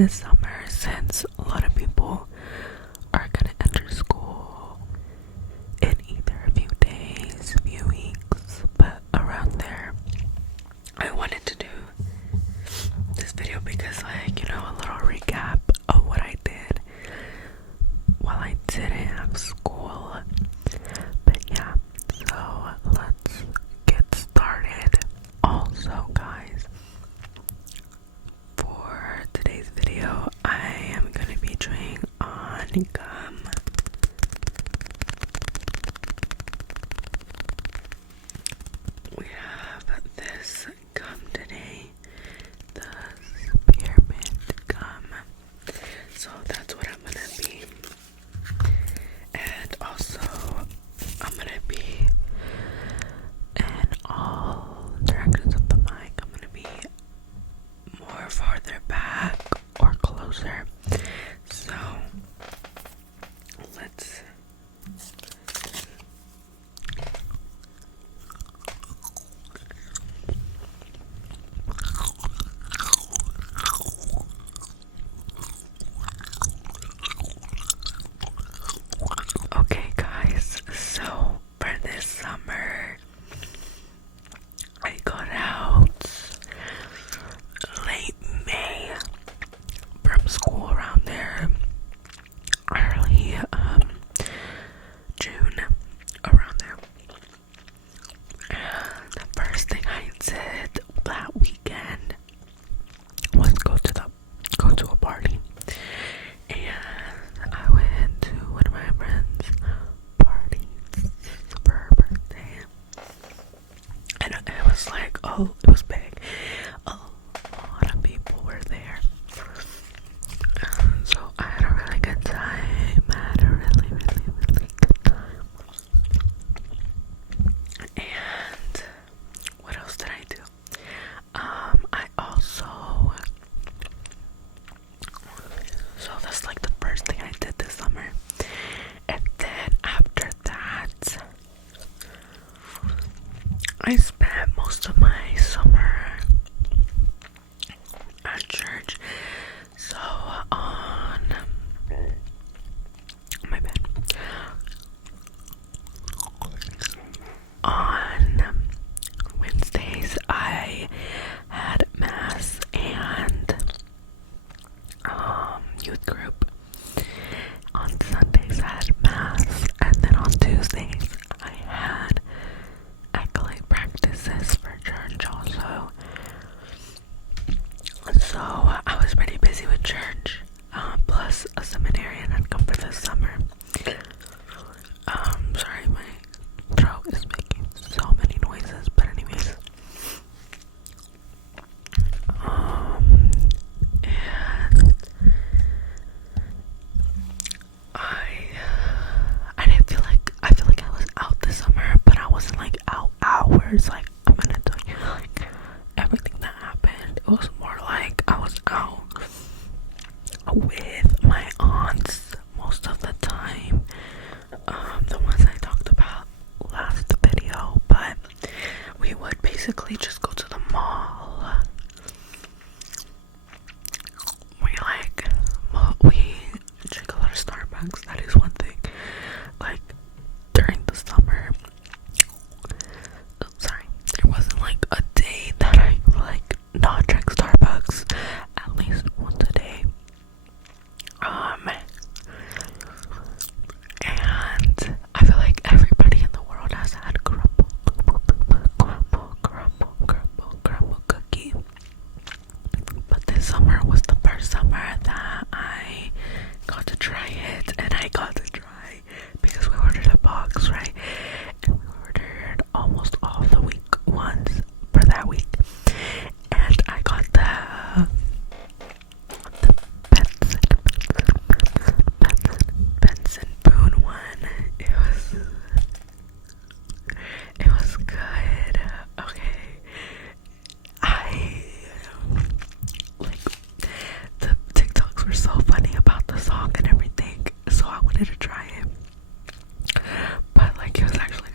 this summer, since a lot of people are gonna enter school in either a few days, a few weeks, but around there, I wanted to do this video because, like, a little recap of what I did while I didn't have school. But yeah, so let's get started. Also, guys, for today's video, I am going to be chewing on gum. We have this gum today, the spearmint gum. So that's what I'm going to be. And also, I'm going to be in all directions of the mic. I'm going to be more farther back or closer. So let's okay, guys, so for this summer I got out late May from school, around there early June, around there. And the first thing I did that weekend was go to a party, and I went to one of my friends' parties for her birthday, and it was like, it was big. A lot of people were there. So I had a really good time. I had a really, really, really good time. And what else did I do? I also, so that's like the first thing I did this summer. And then after that, I spent most of my summer at church. So on my bed, on Wednesdays I had mass and youth group. On Sundays I had mass, and then on Tuesdays I had acolyte practices for church also. So I was pretty busy with church, plus a seminarian had come for this summer. Sorry, my throat is making so many noises, but anyways. And I didn't feel like, I feel like I was out this summer, but I wasn't like out hours. Like, I'm gonna tell you like everything that happened. It was more like I was out with my aunts most of the time, the ones I talked about last video, but we would basically just go to the mall. We drink a lot of Starbucks. That is one thing. Like, during the summer, sorry, there wasn't like a day that I like not drink Starbucks at least once a day. And I feel like everybody in the world has had crumble cookie. But this summer was the first summer that I got to try it, and I got to try because we ordered a box, right? And we ordered almost all the week ones for that week. And I got the Benson Boone one. It was good. Okay. The TikToks were so funny about the song and everything, so I wanted to try it. But like, it was actually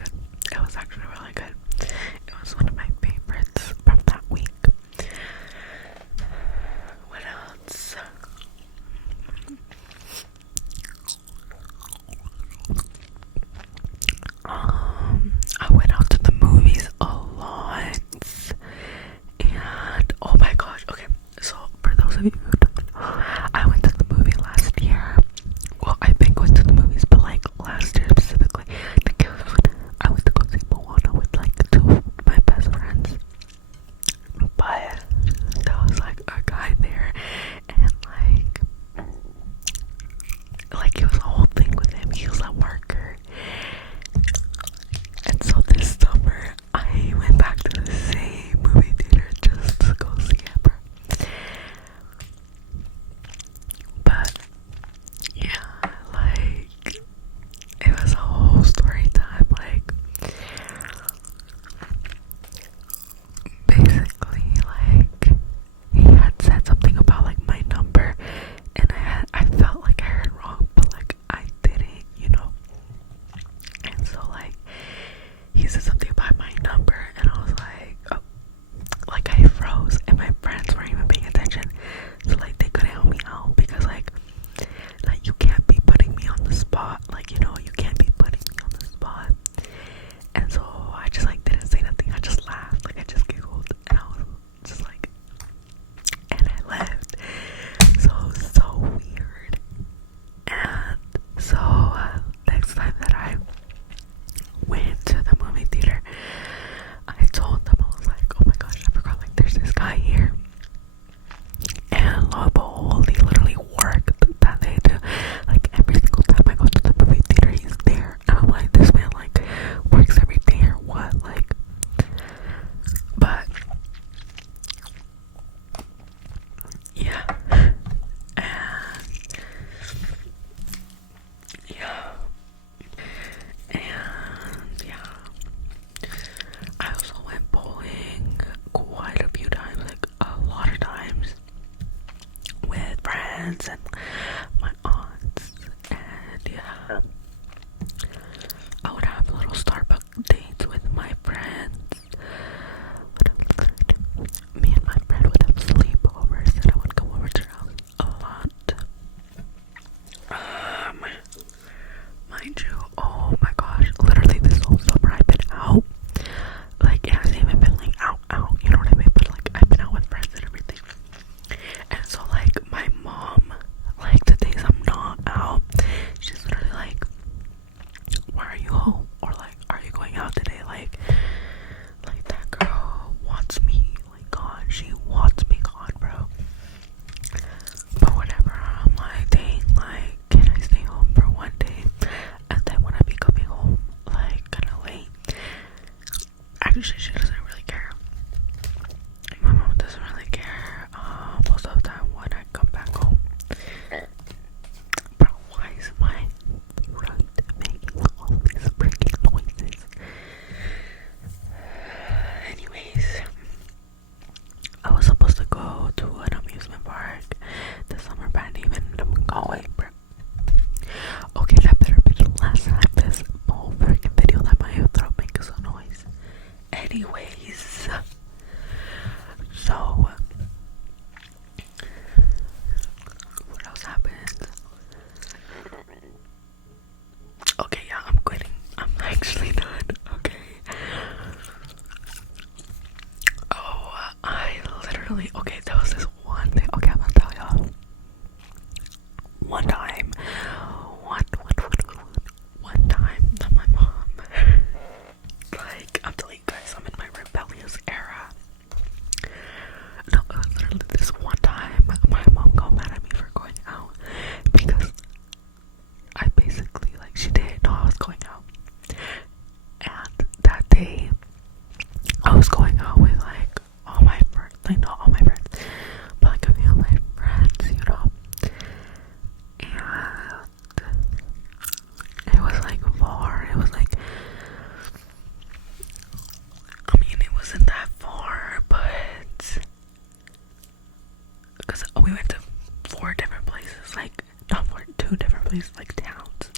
two different places, like towns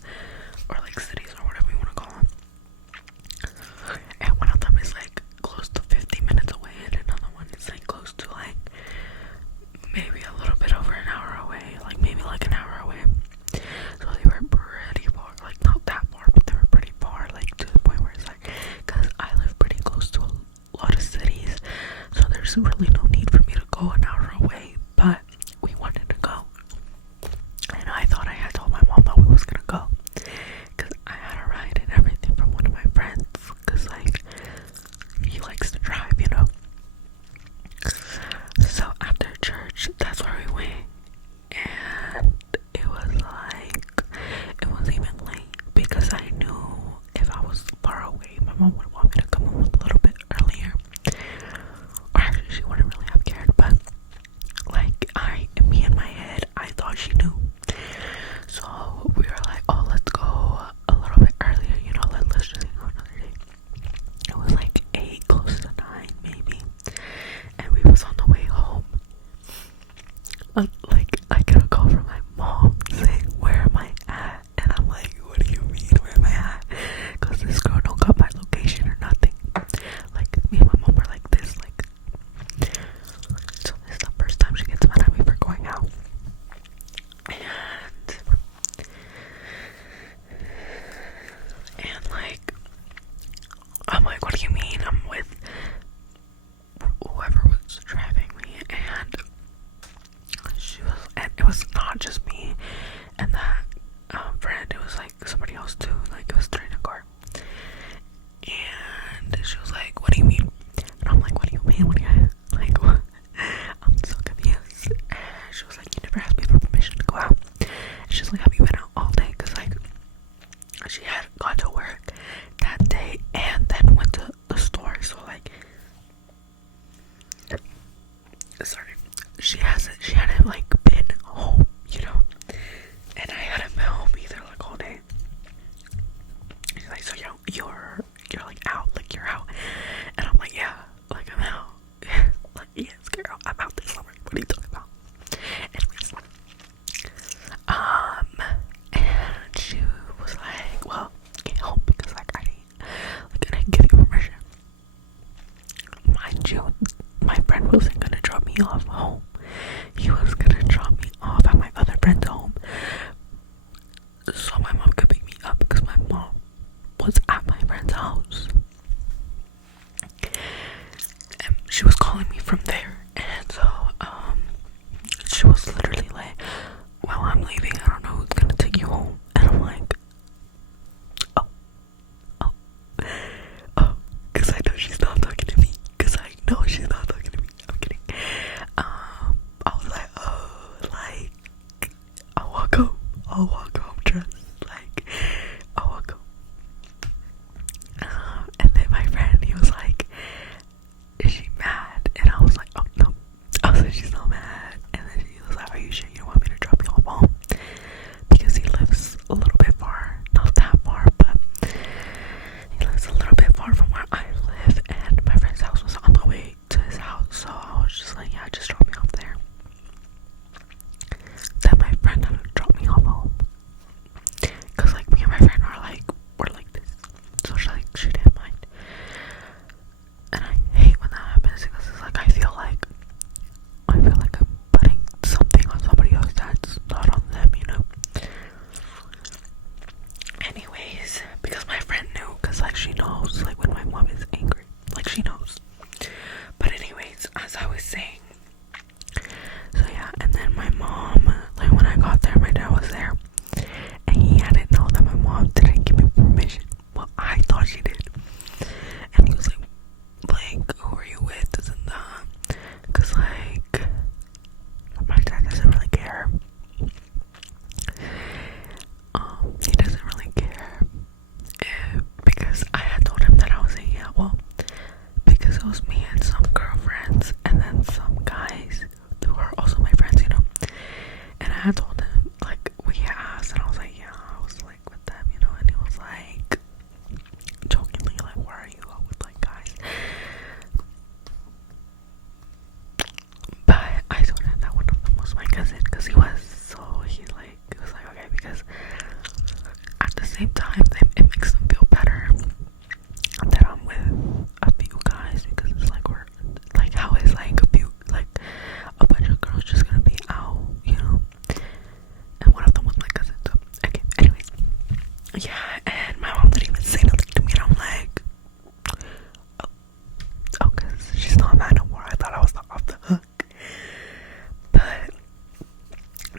or like cities or whatever you want to call them. And one of them is like close to 50 minutes away, and another one is like close to like maybe a little bit over an hour away, like maybe like an hour away. So they were pretty far, like not that far, but they were pretty far, like to the point where it's like, because I live pretty close to a lot of cities, so there's really no need for me to go an hour away, but we wanted to go. And I thought I had told my mom that we was gonna go, because I had a ride and everything from one of my friends, because like he likes to drive, you know. So after church, that's where we went, and it was even late, because I knew if I was far away, my mom would want me to come home a little bit earlier, or actually she wouldn't really have cared, but like me in my head, I thought she knew. So we were like, oh, let's go a little bit earlier, you know, let's just go another day. It was like 8, close to 9 maybe, and we was on the way home. Like, I get a call from my mom saying, where am I at? And I'm like, what do you mean, where am I at? Because this girl don't got my location or nothing. Like, me and my mom are like this, like, so this is the first time she gets mad at me for going out. And like, I'm like, what do you mean? I'm with whoever was driving me, and it was not just me and that friend, it was like somebody else too, like it was 3 in a car. And she was like, what do you mean? And I'm like, what do you mean? What do you like, what? I'm so confused. And she was like, you never asked me for permission to go out. And she's like, have you been out all day? Because like she had gone to work that day and then went to the store, so like, sorry, she hadn't like been home, you know, and I hadn't been home either, like all day. She's like, so you're like out, like you're out, and I'm like, yeah, like I'm out. Like, yes girl, I'm out this summer, what are you talking about? Anyways, and she was like, well, can't help because like I didn't give you permission. Mind you, my friend wasn't gonna drop me off home. He was gonna drop me off at my other friend's home, so my mom could pick me up, because my mom was at my friend's house. And she was calling me from there, and so she was literally like, well, I'm leaving, I don't know who's gonna take you home. And I'm like, because I know she's not talking to me, because I know she's not talking to me. I'm kidding. I was like, oh, like, I'll walk home dressed, like, I'll walk home. And then my friend, he was like, is she mad? And I was like, oh no. I was like, she's not mad. And then he was like, are you sure you don't want me to drop you off home? Because he lives a little bit far, not that far, but he lives a little bit far from where I live, and my friend's house was on the way to his house, so I was just like, yeah, just drop me off there. Then my friend had to drop me off home, same time, it makes them feel better that I'm with a few guys, because it's like we're like, how is like a bunch of girls just gonna be out, you know? And one of them was my cousin. So okay, anyways, yeah. And my mom didn't even say nothing to me, and I'm like, oh, cause she's not mad no more. I thought I was off the hook. But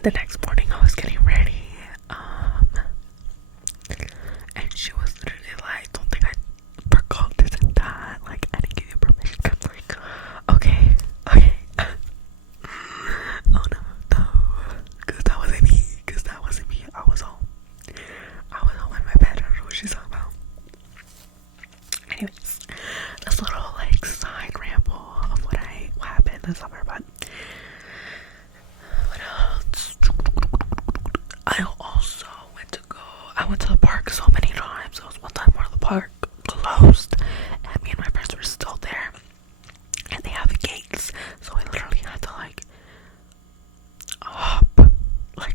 the next morning I was getting ready, and she was literally like, don't think I forgot this and that, like I didn't give you permission. I'm like, okay. Oh no, cause that wasn't me, I was home in my bed. I don't know what she's talking about. Anyways, this little like side ramble of what happened this summer. But what else? I went to the park so many times. There was one time where the park closed and me and my friends were still there, and they have gates, so I literally had to like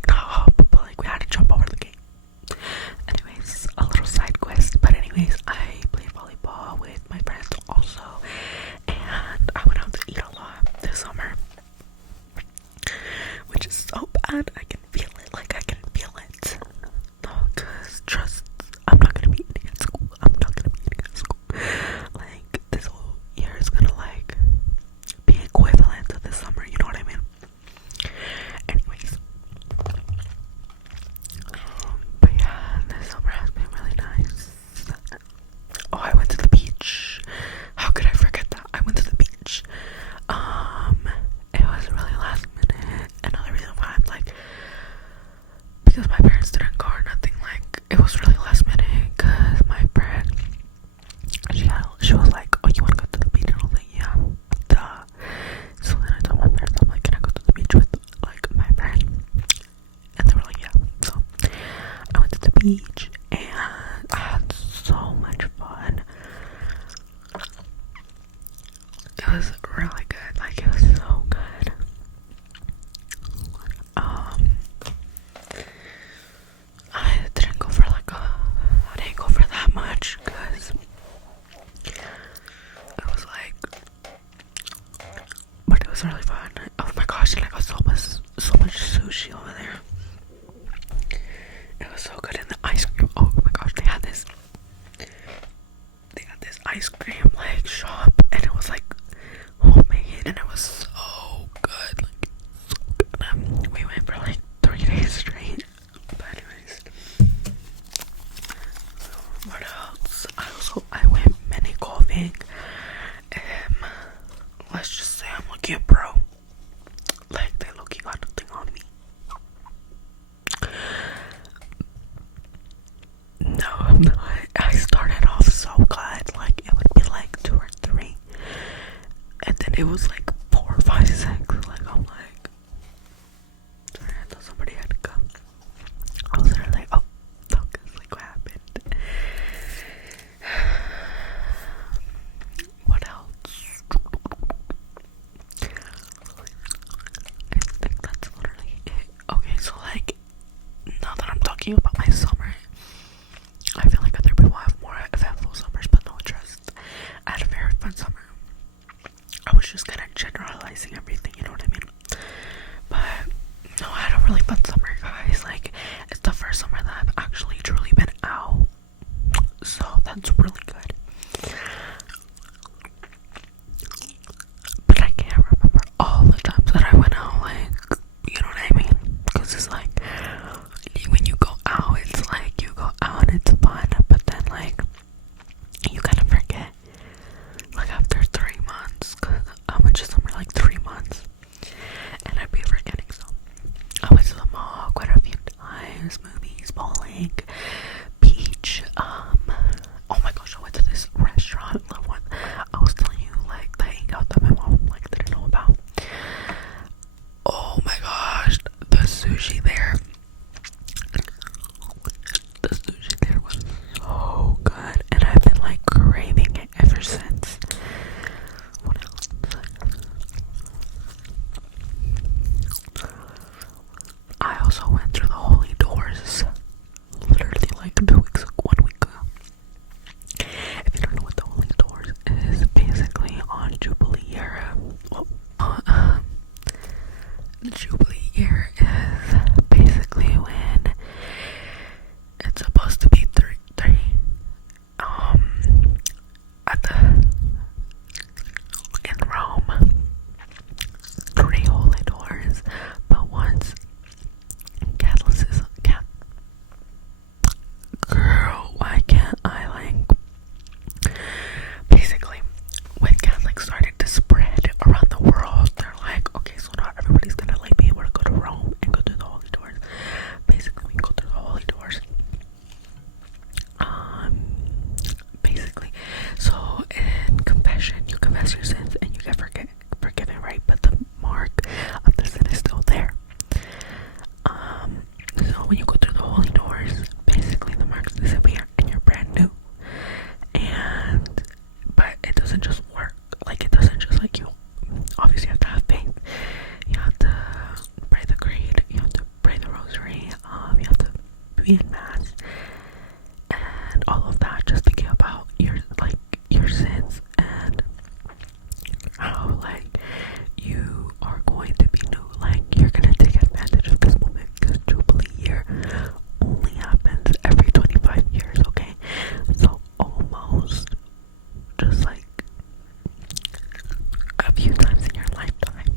not hop, but like we had to jump over the gate. Anyways, a little side quest. But anyways, I played volleyball with my friends also, and I went out to eat a lot this summer, which is so bad. I can feel it. No, cause trust, I'm not gonna be eating at school. Like this whole year is gonna like be equivalent to this summer. You know what I mean? Anyways, but yeah, this summer has been really nice. Oh, I went to the beach. How could I forget that? I went to the beach. It was really last minute. Another reason why I'm like, because my parents didn't go or nothing. Like, it was really last minute. Cause my friend, she was like, oh, you wanna go to the beach? And I was like, yeah, duh. So then I told my parents, I'm like, can I go to the beach with like my friend? And they were like, yeah. So I went to the beach and I had so much fun. It was really good. Like, it was so good. I didn't go for that much, because it was like, but it was really fun. Oh my gosh, and I got so much sushi over there. It was so good. And the ice cream, oh my gosh, they had this ice cream like shop, and it was like homemade, and it was so good. Like, so good. We went for like 3 days straight. But anyways, what else? I went mini golfing. Let's just say I'm looking at bro. Like, they low-key got nothing on me. No, I'm not. I started off so good. Like, it would be like 2 or 3, and then it was like 4 or 5, 6. Like, I'm like, sorry, I thought somebody had to come. I was literally like, oh, focus, like, what happened? What else? I think that's literally it. Okay, so like, now that I'm talking about my summer, I feel like other people have more eventful summers, but no, trust, I had a very fun summer. I was just kind of generalizing everything, you know what I mean? But no, I had a really fun summer, guys. Like, it's the first summer that I've actually truly been out, so that's really good. But I can't remember all the times that I went out, like, you know what I mean? Because it's like, when you go out, it's like you go out and it's fun, but then like, you kind of forget, like, after 3 months, because I went to summer like 3 months, and I'd be forgetting. So I went to the mall quite a few times, movies, bowling, beach. Oh my gosh, I went to this restaurant, the one I was telling you, like, the hangout that my mom like didn't know about. Oh my gosh, the sushi there was so good, and I've been like craving it ever since. What else? I also went through the Holy Doors literally like 2 weeks be in mass and all of that, just thinking about your sins and how like you are going to be new, like you're gonna take advantage of this moment because Jubilee year only happens every 25 years, okay? So almost just like a few times in your lifetime.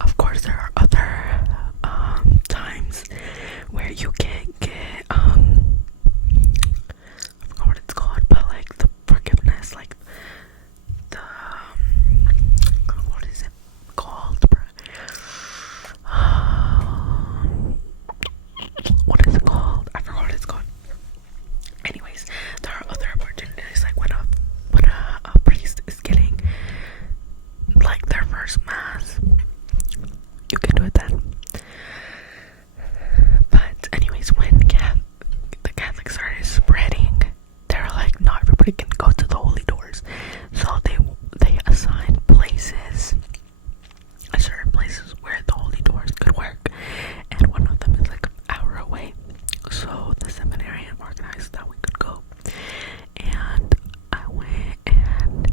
Of course, there are other times where you can't get I forgot what it's called, but like the forgiveness, like the what is it called, bro? What is it called? I forgot what it's called. Anyways, there are other opportunities, like when a priest is getting like their first mass, you can do it then. But anyways, when the Catholics started spreading, they're like, not everybody can go to the holy doors, so they assigned places, certain places where the holy doors could work, and one of them is like an hour away. So the seminarian organized that we could go, and I went, and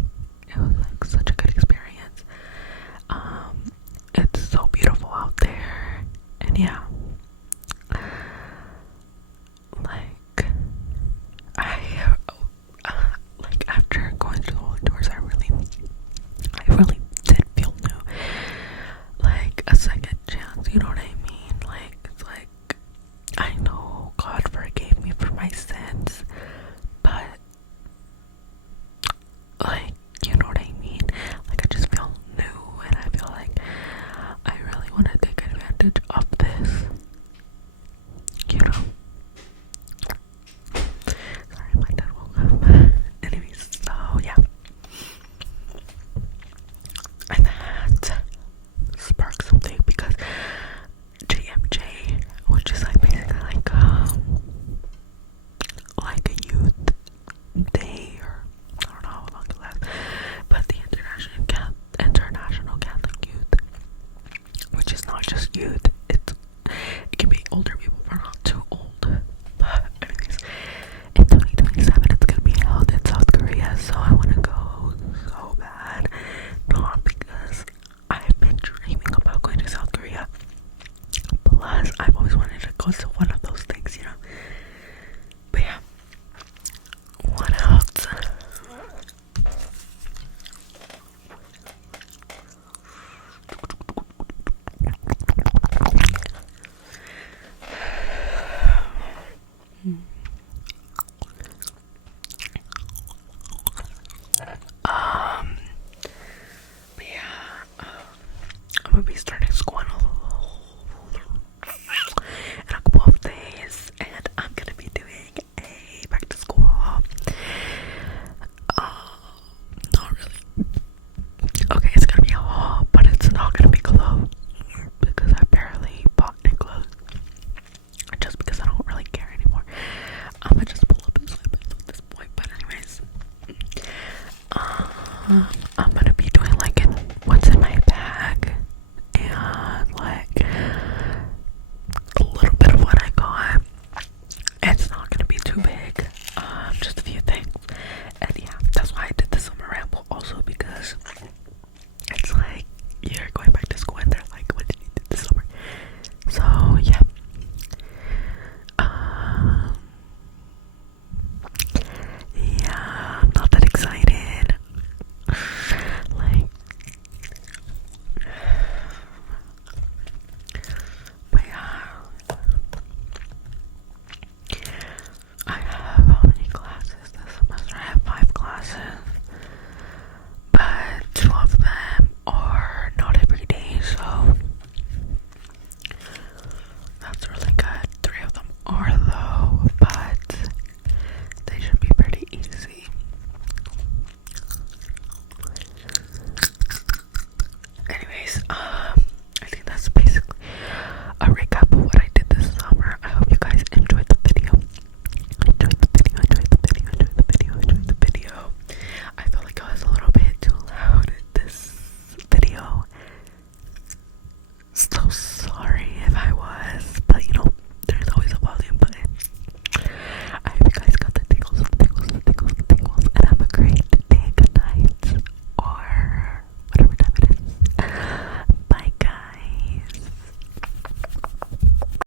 it was like such a good experience. It's so beautiful out there, and yeah, like like after going to the holy doors, I really did feel new, like a second chance, you know what I mean? Like it's like I know God forgave me for my sins, but like, you know what I mean? Like I just feel new, and I feel like I really want to take advantage of this, you know? Sorry, my dad woke up. Anyways, so yeah. And that sparked something because JMJ, which is like basically like a youth day, or I don't know how long it lasts, but the International Catholic Youth, which is not just youth, it can be older people, but not too old. But anyways, in 2027 it's gonna be held in South Korea, so I want to go so bad. Not because I've been dreaming about going to South Korea, plus I've always wanted to go to one of those things, you know. But yeah, what else? But yeah, I'm gonna be starting school in a couple of days, and I'm gonna be doing a back to school haul. Not really. Okay, it's gonna be a haul, but it's not gonna be clothes because I barely bought any clothes. Just because I don't really care anymore. I'm gonna just pull up and slip it at this point. But anyways, I'm gonna be doing like what's in my bag, and like a little bit of what I got. It's not gonna be too big, just a few things. And yeah, that's why I did the summer ramble also, because it's like you're going back to school and they're like, what did you do this summer? So yeah. Yeah, I'm not that excited. Like, but yeah, I have how many classes this semester? I have 5 classes, but 2 of them are not every day, so that's really good. 3 of them are though.